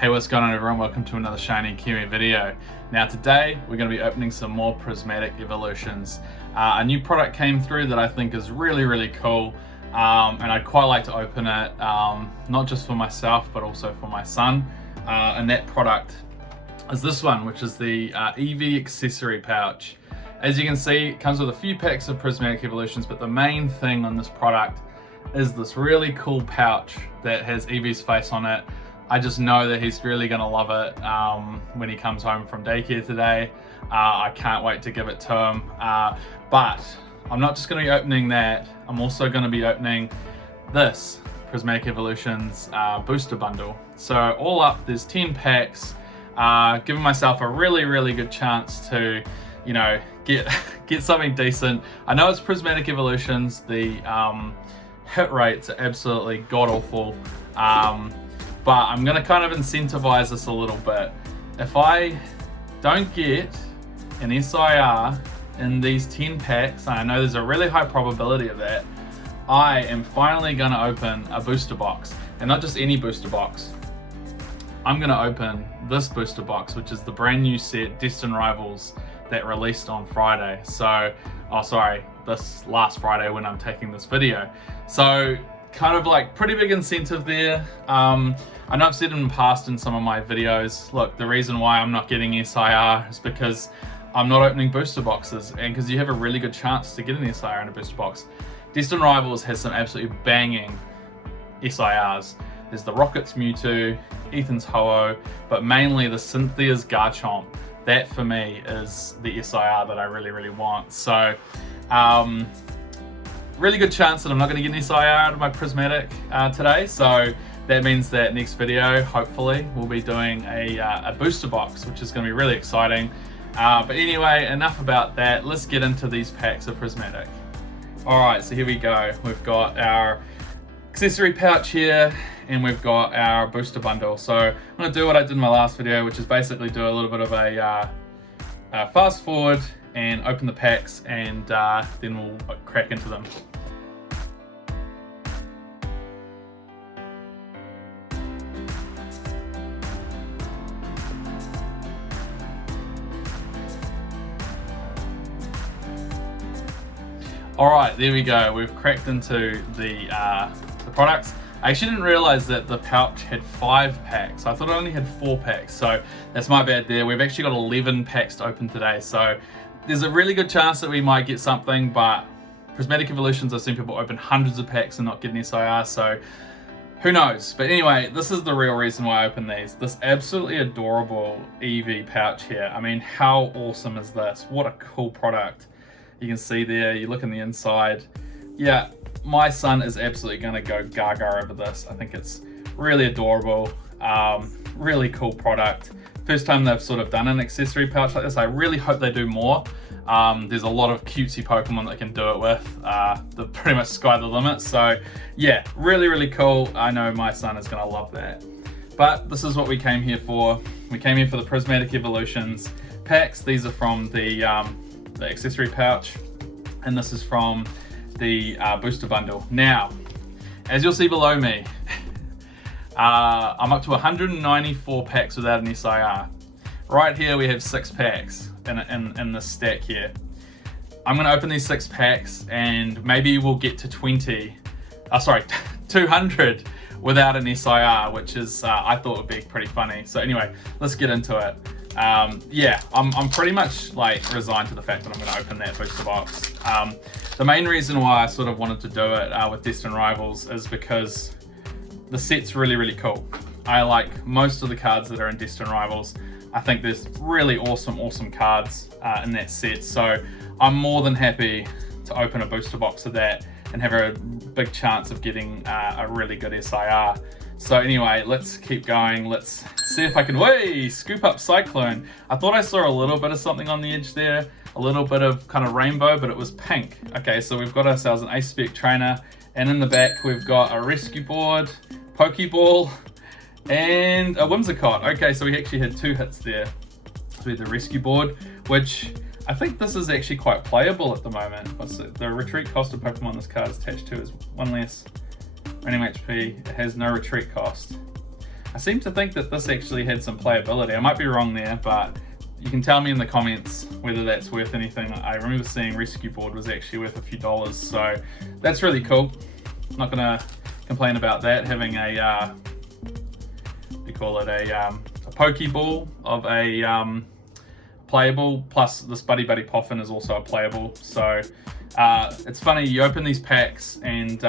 Hey, what's going on everyone? Welcome to another Shiny Kiwi video. Now today we're going to be opening some more Prismatic Evolutions. A new product came through that I think is really cool, and I'd quite like to open it, not just for myself but also for my son. And that product is this one, which is the EV accessory pouch. As you can see, it comes with a few packs of Prismatic Evolutions, but the main thing on this product is this really cool pouch that has Eevee's face on it. I just know that he's really going to love it when he comes home from daycare today. I can't wait to give it to him. But I'm not just going to be opening that. I'm also going to be opening this Prismatic Evolutions booster bundle. So all up, there's 10 packs, giving myself a really good chance to, you know, get something decent. I know it's Prismatic Evolutions. The hit rates are absolutely god-awful. But I'm going to kind of incentivize this a little bit. If I don't get an SIR in these 10 packs, and I know there's a really high probability of that, I am finally going to open a booster box. And not just any booster box. I'm going to open this booster box, which is the brand new set Destined Rivals that released on Friday. So, this last Friday when I'm taking this video. So, kind of like pretty big incentive there. I know I've said in the past in some of my videos, look, the reason why I'm not getting SIR is because I'm not opening booster boxes, and because you have a really good chance to get an SIR in a booster box. Destined Rivals has some absolutely banging SIRs. There's the Rocket's Mewtwo, Ethan's Ho-Oh, but mainly the Cynthia's Garchomp. That for me is the SIR that I really want. So, really good chance that I'm not going to get an SIR out of my Prismatic today. So that means that next video, hopefully, we'll be doing a booster box, which is going to be really exciting. But anyway, enough about that. Let's get into these packs of Prismatic. Alright, so here we go. We've got our accessory pouch here, and we've got our booster bundle. So I'm going to do what I did in my last video, which is basically do a little bit of a fast forward and open the packs, and then we'll crack into them. Alright, there we go. We've cracked into the products. I actually didn't realize that the pouch had 5 packs. I thought it only had 4 packs, so that's my bad there. We've actually got 11 packs to open today, so there's a really good chance that we might get something, but Prismatic Evolutions, I've seen people open hundreds of packs and not get an SIR, so who knows? But anyway, this is the real reason why I open these. This absolutely adorable Eevee pouch here. I mean, how awesome is this? What a cool product. You can see there, you look in the inside. Yeah, my son is absolutely gonna go gaga over this. I think it's really adorable, really cool product. First time they've sort of done an accessory pouch like this. I really hope they do more. There's a lot of cutesy Pokemon that can do it with. They're pretty much sky the limit. So yeah, really cool. I know my son is gonna love that. But this is what we came here for. We came here for the Prismatic Evolutions packs. These are from the accessory pouch, and this is from the booster bundle. Now, as you'll see below me, I'm up to 194 packs without an SIR. Right here we have 6 packs in this stack here. I'm going to open these 6 packs and maybe we'll get to 200 without an SIR, which is I thought would be pretty funny. So anyway, let's get into it. Yeah, I'm pretty much like resigned to the fact that I'm going to open that booster box. The main reason why I sort of wanted to do it with Destined Rivals is because the set's really cool. I like most of the cards that are in Destined Rivals. I think there's really awesome cards in that set, so I'm more than happy to open a booster box of that and have a big chance of getting a really good SIR. So anyway, let's keep going. Let's see if I can, scoop up Cyclone. I thought I saw a little bit of something on the edge there, a little bit of kind of rainbow, but it was pink. Okay, so we've got ourselves an Ace Spec Trainer, and in the back we've got a Rescue Board, Pokeball, and a Whimsicott. Okay, so we actually had 2 hits there. So we had the Rescue Board, which I think this is actually quite playable at the moment. What's it? The retreat cost of Pokemon this card is attached to is 1 less. Random HP, it has no retreat cost. I seem to think that this actually had some playability. I might be wrong there, but you can tell me in the comments whether that's worth anything. I remember seeing Rescue Board was actually worth a few dollars, so that's really cool. Not gonna complain about that, having a we call it a Pokeball of a playable, plus this Buddy Buddy Poffin is also a playable. So it's funny, you open these packs and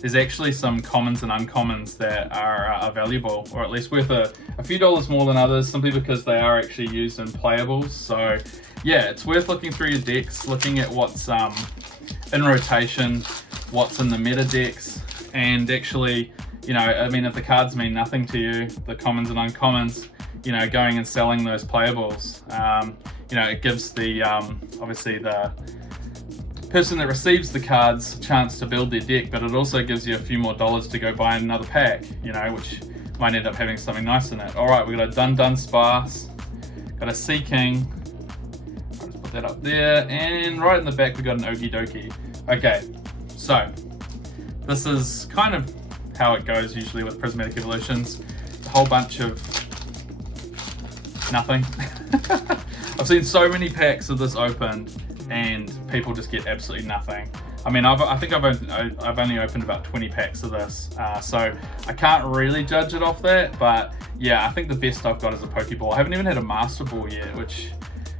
there's actually some commons and uncommons that are valuable, or at least worth a few dollars more than others, simply because they are actually used in playables. So yeah, it's worth looking through your decks, looking at what's in rotation, what's in the meta decks, and actually, you know, I mean, if the cards mean nothing to you, the commons and uncommons, you know, going and selling those playables, you know, it gives the obviously the person that receives the cards a chance to build their deck, but it also gives you a few more dollars to go buy another pack, you know, which might end up having something nice in it. All right, we got a Dun Sparse, got a Sea King. I'll just put that up there, and right in the back we got an Okie Dokie. Okay, so this is kind of how it goes usually with Prismatic Evolutions. A whole bunch of nothing. I've seen so many packs of this opened, and people just get absolutely nothing. I mean, I think I've only opened about 20 packs of this, so I can't really judge it off that. But yeah, I think the best I've got is a Pokeball. I haven't even had a Master Ball yet, which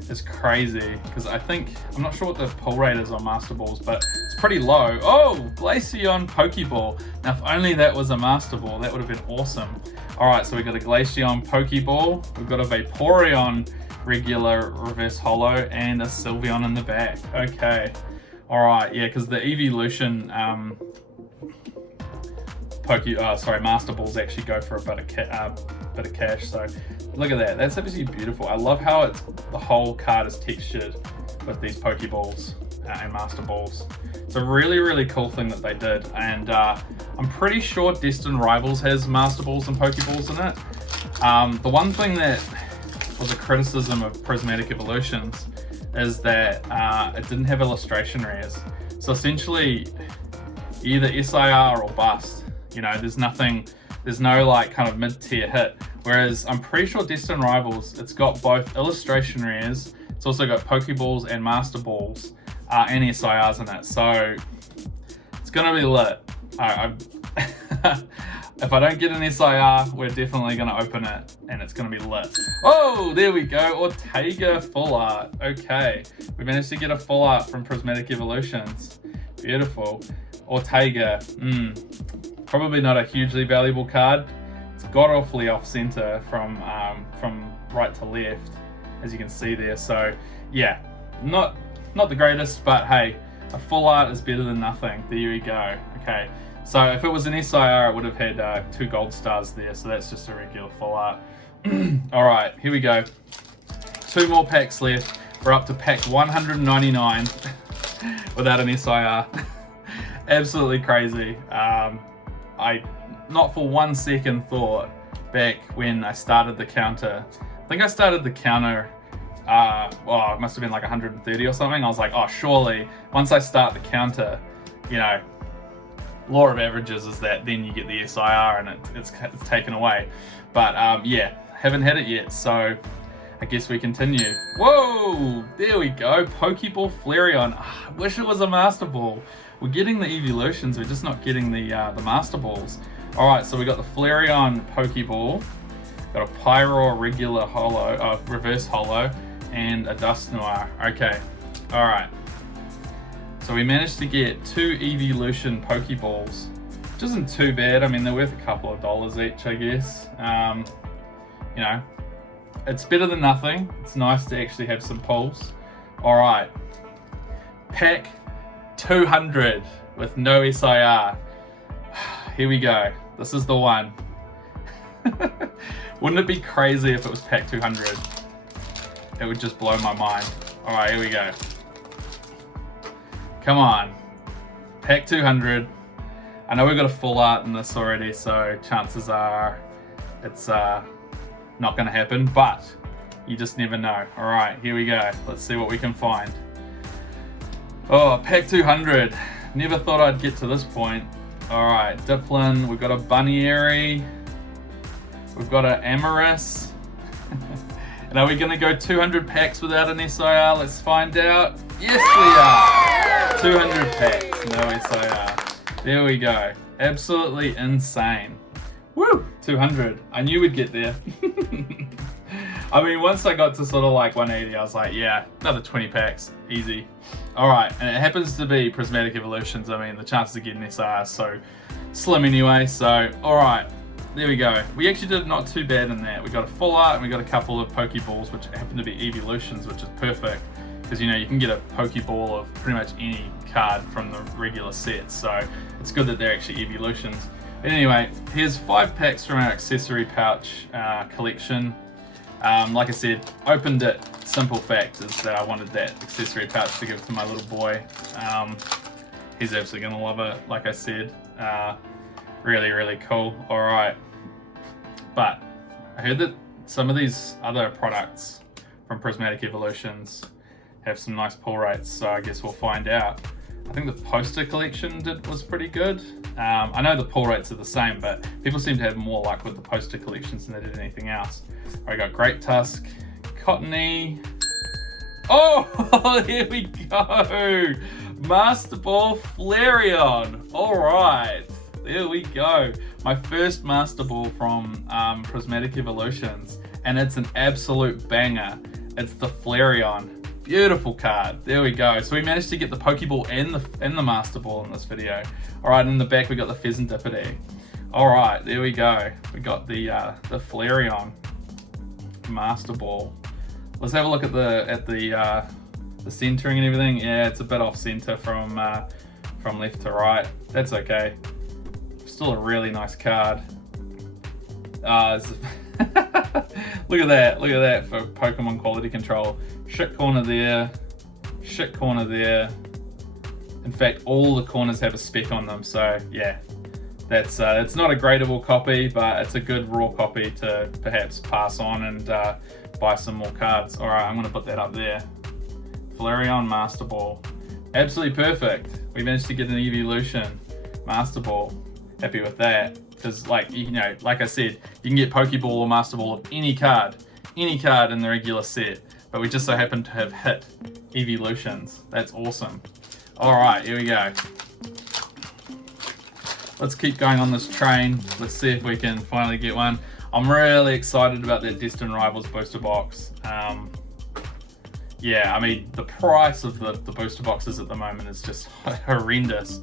is crazy because I'm not sure what the pull rate is on Master Balls, but it's pretty low. Oh, Glaceon Pokeball. Now, if only that was a Master Ball, that would have been awesome. All right, so we got a Glaceon Pokeball. We've got a Vaporeon regular reverse holo and a Sylveon in the back. Okay, all right, yeah, because the Evolution Master Balls actually go for a bit of cash. So look at that, that's absolutely beautiful. I love how the whole card is textured with these Pokeballs and Master Balls. It's a really, really cool thing that they did, and I'm pretty sure Destined Rivals has Master Balls and Pokeballs in it. The one thing that was a criticism of Prismatic Evolutions is that it didn't have illustration rares. So essentially, either SIR or bust. You know, there's no like kind of mid-tier hit. Whereas I'm pretty sure Destined Rivals, it's got both illustration rares, it's also got Pokeballs and Master Balls, and SIRs in it. So it's gonna be lit. If I don't get an SIR, we're definitely going to open it, and it's going to be lit. Oh, there we go. Ortega Full Art. Okay, we managed to get a Full Art from Prismatic Evolutions. Beautiful. Ortega. Probably not a hugely valuable card. It's got awfully off-center from right to left, as you can see there. So, yeah, not the greatest, but hey, a Full Art is better than nothing. There you go. Okay. So if it was an SIR, it would have had 2 gold stars there, so that's just a regular Full Art. All right, here we go. 2 more packs left. We're up to pack 199 without an SIR. Absolutely crazy. I not for 1 second thought back when I started the counter. I think I started the counter, well, it must have been like 130 or something. I was like, oh, surely once I start the counter, you know, law of averages is that then you get the SIR and it's taken away. But yeah, haven't had it yet, so I guess we continue. Whoa, there we go, Pokeball Flareon. I wish it was a Master Ball. We're getting the Evolutions, we're just not getting the Master Balls. All right, so we got the Flareon Pokeball, got a Pyroar regular holo, reverse holo, and a Dusknoir. Okay, all right. So we managed to get 2 Evolution Pokeballs, which isn't too bad. I mean, they're worth a couple of dollars each, I guess. You know, it's better than nothing. It's nice to actually have some pulls. All right, pack 200 with no SIR. Here we go. This is the one. Wouldn't it be crazy if it was pack 200? It would just blow my mind. All right, here we go. Come on, pack 200. I know we've got a Full Art in this already, so chances are it's not going to happen, but you just never know. All right, here we go. Let's see what we can find. Oh, pack 200. Never thought I'd get to this point. All right, Diplin. We've got a Bunnieri. We've got an Amorous. And are we going to go 200 packs without an SIR? Let's find out. Yes, we are. 200 packs, no SIR. There we go. Absolutely insane. Woo! 200. I knew we'd get there. I mean, once I got to sort of like 180, I was like, yeah, another 20 packs, easy. All right, and it happens to be Prismatic Evolutions. I mean, the chances of getting SIR are so slim anyway. So, all right. There we go. We actually did not too bad in that. We got a full art and we got a couple of Pokeballs, which happen to be Evolutions, which is perfect because, you know, you can get a Pokeball of pretty much any card from the regular set. So it's good that they're actually Evolutions. But anyway, here's 5 packs from our accessory pouch collection. Like I said, opened it. Simple fact is that I wanted that accessory pouch to give to my little boy. He's absolutely gonna love it. Like I said. Really, really cool. All right. But I heard that some of these other products from Prismatic Evolutions have some nice pull rates, so I guess we'll find out. I think the poster collection was pretty good. I know the pull rates are the same, but people seem to have more luck with the poster collections than they did anything else. I got Great Tusk, Cottony. Oh, here we go. Master Ball Flareon. All right. There we go. My first Master Ball from Prismatic Evolutions, and it's an absolute banger. It's the Flareon. Beautiful card. There we go. So we managed to get the Pokeball and the Master Ball in this video. All right, in the back we got the Pheasantipede. All right, there we go. We got the Flareon Master Ball. Let's have a look at the centering and everything. Yeah, it's a bit off center from left to right. That's okay. Still a really nice card. Look at that. Look at that for Pokemon quality control. Shit corner there. Shit corner there. In fact, all the corners have a spec on them. So yeah, that's it's not a gradable copy, but it's a good raw copy to perhaps pass on and buy some more cards. All right, I'm going to put that up there. Flareon Master Ball. Absolutely perfect. We managed to get an Evolution Master Ball. Happy with that, because like, you know, like I said, you can get Pokeball or Master Ball of any card in the regular set, but we just so happen to have hit Evolutions. That's awesome. All right, here we go. Let's keep going on this train. Let's see if we can finally get one. I'm really excited about that Destined Rivals booster box. Yeah, I mean, the price of the booster boxes at the moment is just horrendous.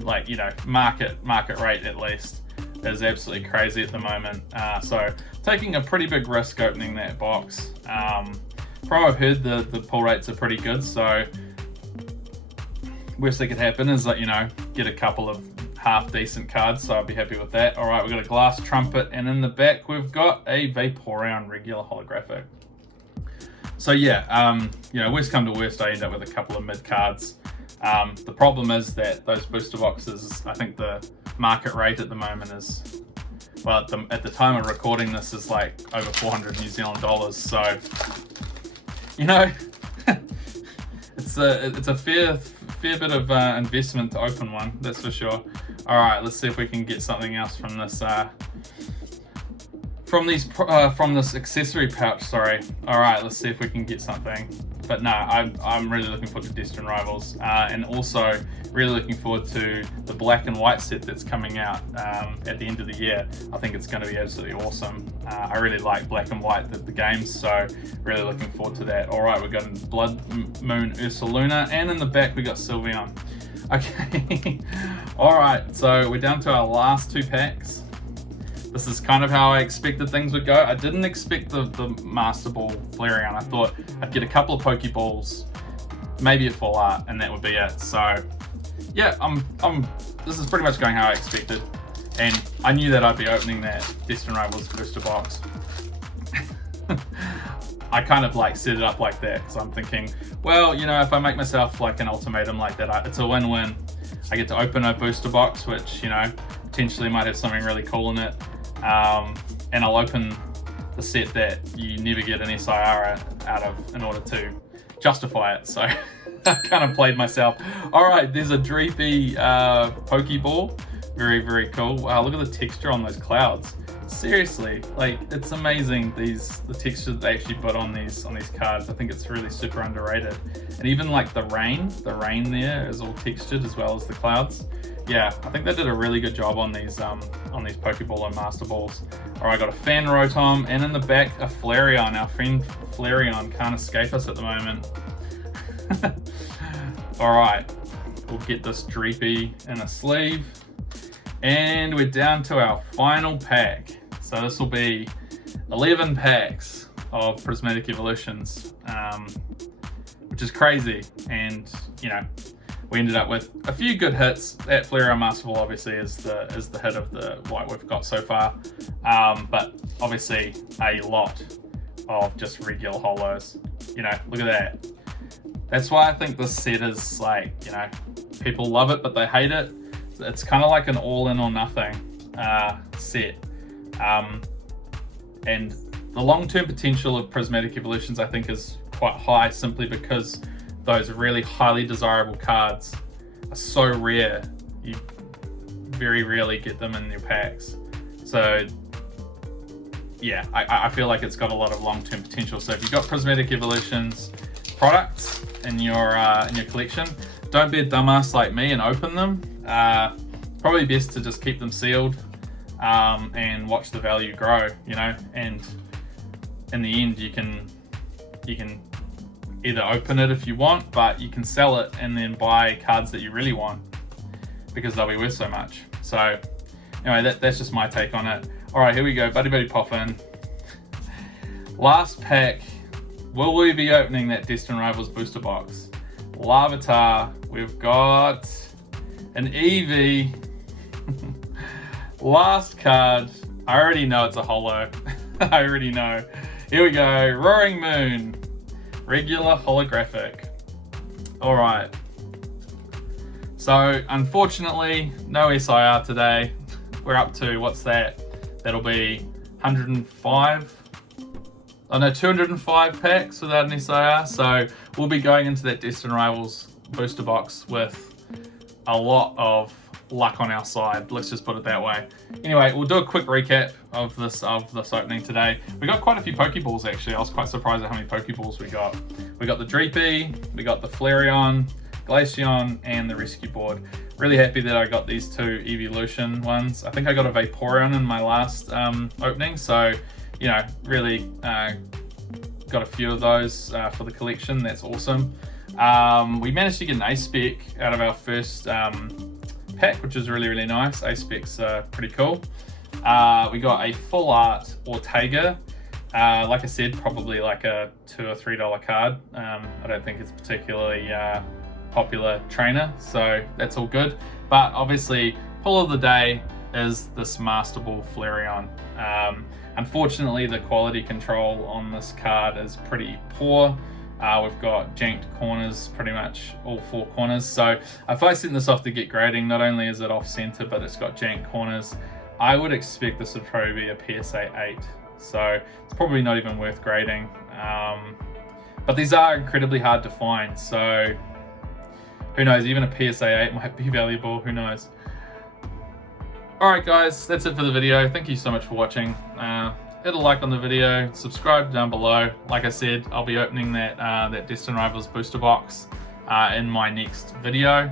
Like, you know, market rate at least is absolutely crazy at the moment. So taking a pretty big risk opening that box. From what I've heard, the pull rates are pretty good. So worst that could happen is that, you know, get a couple of half decent cards. So I'll be happy with that. All right, we've got a Glass Trumpet, and in the back we've got a Vaporeon regular holographic. So yeah, you know, worst come to worst, I end up with a couple of mid cards. The problem is that those booster boxes, I think the market rate at the moment is, well, at the time of recording this, is like over 400 New Zealand dollars. So, you know, it's a fair bit of investment to open one, that's for sure. All right, let's see if we can get something else from this from this accessory pouch. Sorry. All right, let's see if we can get something. But no, I'm really looking forward to Destined Rivals, and also really looking forward to the black and white set that's coming out at the end of the year. I think it's going to be absolutely awesome. I really like black and white, the games, so really looking forward to that. All right, we've got Blood Moon Ursaluna, and in the back we got Sylveon. Okay, all right, so we're down to our last 2 packs. This is kind of how I expected things would go. I didn't expect the Master Ball Flareon. I thought I'd get a couple of Pokeballs, maybe a full art, and that would be it. So yeah, this is pretty much going how I expected. And I knew that I'd be opening that Destined Rivals booster box. I kind of like set it up like that because I'm thinking, well, you know, if I make myself like an ultimatum like that, it's a win-win. I get to open a booster box, which, you know, potentially might have something really cool in it. And I'll open the set that you never get an SIR out of in order to justify it. So I kind of played myself. All right, there's a Dreepy Pokeball. Very, very cool. Wow, look at the texture on those clouds. seriously, like, it's amazing the texture that they actually put on these cards. I think it's really super underrated. And even like the rain there is all textured as well as the clouds. Yeah, I think they did a really good job on these Pokeball and Master Balls. All right, got a Fan Rotom, and in the back a Flareon. Our friend Flareon can't escape us at the moment. All right, we'll get this Dreepy in a sleeve. And we're down to our final pack. So this will be 11 packs of Prismatic Evolutions, which is crazy. And you know, we ended up with a few good hits. That Flareon Master Ball obviously is the hit of what we've got so far. But obviously a lot of just regular holos. You know, look at that. That's why I think this set is like, you know, people love it but they hate it. It's kind of like an all-in or nothing set. And the long-term potential of Prismatic Evolutions, I think, is quite high, simply because those really highly desirable cards are so rare. You very rarely get them in your packs. So yeah, I feel like it's got a lot of long-term potential. So if you've got Prismatic Evolutions products in your collection, don't be a dumbass like me and open them. Probably best to just keep them sealed and watch the value grow, you know. And in the end, you can either open it if you want, but you can sell it and then buy cards that you really want because they'll be worth so much. So anyway, that's just my take on it. All right, here we go. Buddy Poffin. Last pack. Will we be opening that Destined Rivals booster box? Larvitar. We've got an Eevee. Last card. I already know it's a holo. I already know. Here we go. Roaring Moon. Regular holographic. All right. So unfortunately, no SIR today. We're up to, what's that? That'll be 105. Oh no, 205 packs without an SIR. So we'll be going into that Destined Rivals booster box with a lot of luck on our side. Let's just put it that way. Anyway, we'll do a quick recap of this opening today. We got quite a few Pokeballs actually. I was quite surprised at how many Pokeballs we got. We got the Dreepy, we got the Flareon, Glaceon, and the Rescue Board. Really happy that I got these two Evolution ones. I think I got a Vaporeon in my last opening, so you know, really got a few of those for the collection. That's awesome. We managed to get an A-Spec out of our first pack, which is really nice. A-Specs are pretty cool. We got a full art Ortega. Like I said, probably like a $2 or $3 card. I don't think it's particularly popular trainer, so that's all good. But obviously, pull of the day is this Master Ball Flareon. Unfortunately, the quality control on this card is pretty poor. We've got janked corners, pretty much all four corners. So if I send this off to get grading, not only is it off center, but it's got janked corners. I would expect this would probably be a PSA 8. So it's probably not even worth grading. But these are incredibly hard to find. So who knows, even a PSA 8 might be valuable, who knows. Alright guys, that's it for the video. Thank you so much for watching. Hit a like on the video, subscribe down below. Like I said, I'll be opening that Destined Rivals booster box in my next video.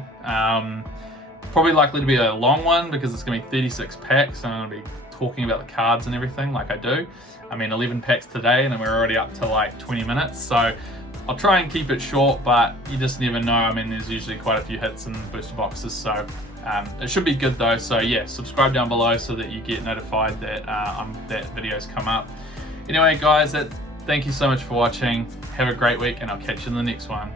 Probably likely to be a long one because it's going to be 36 packs and I'm going to be talking about the cards and everything like I do. I mean, 11 packs today and we're already up to like 20 minutes. So I'll try and keep it short, but you just never know. I mean, there's usually quite a few hits in booster boxes, so it should be good though. So yeah, subscribe down below so that you get notified that that videos come up. Anyway guys, thank you so much for watching. Have a great week and I'll catch you in the next one.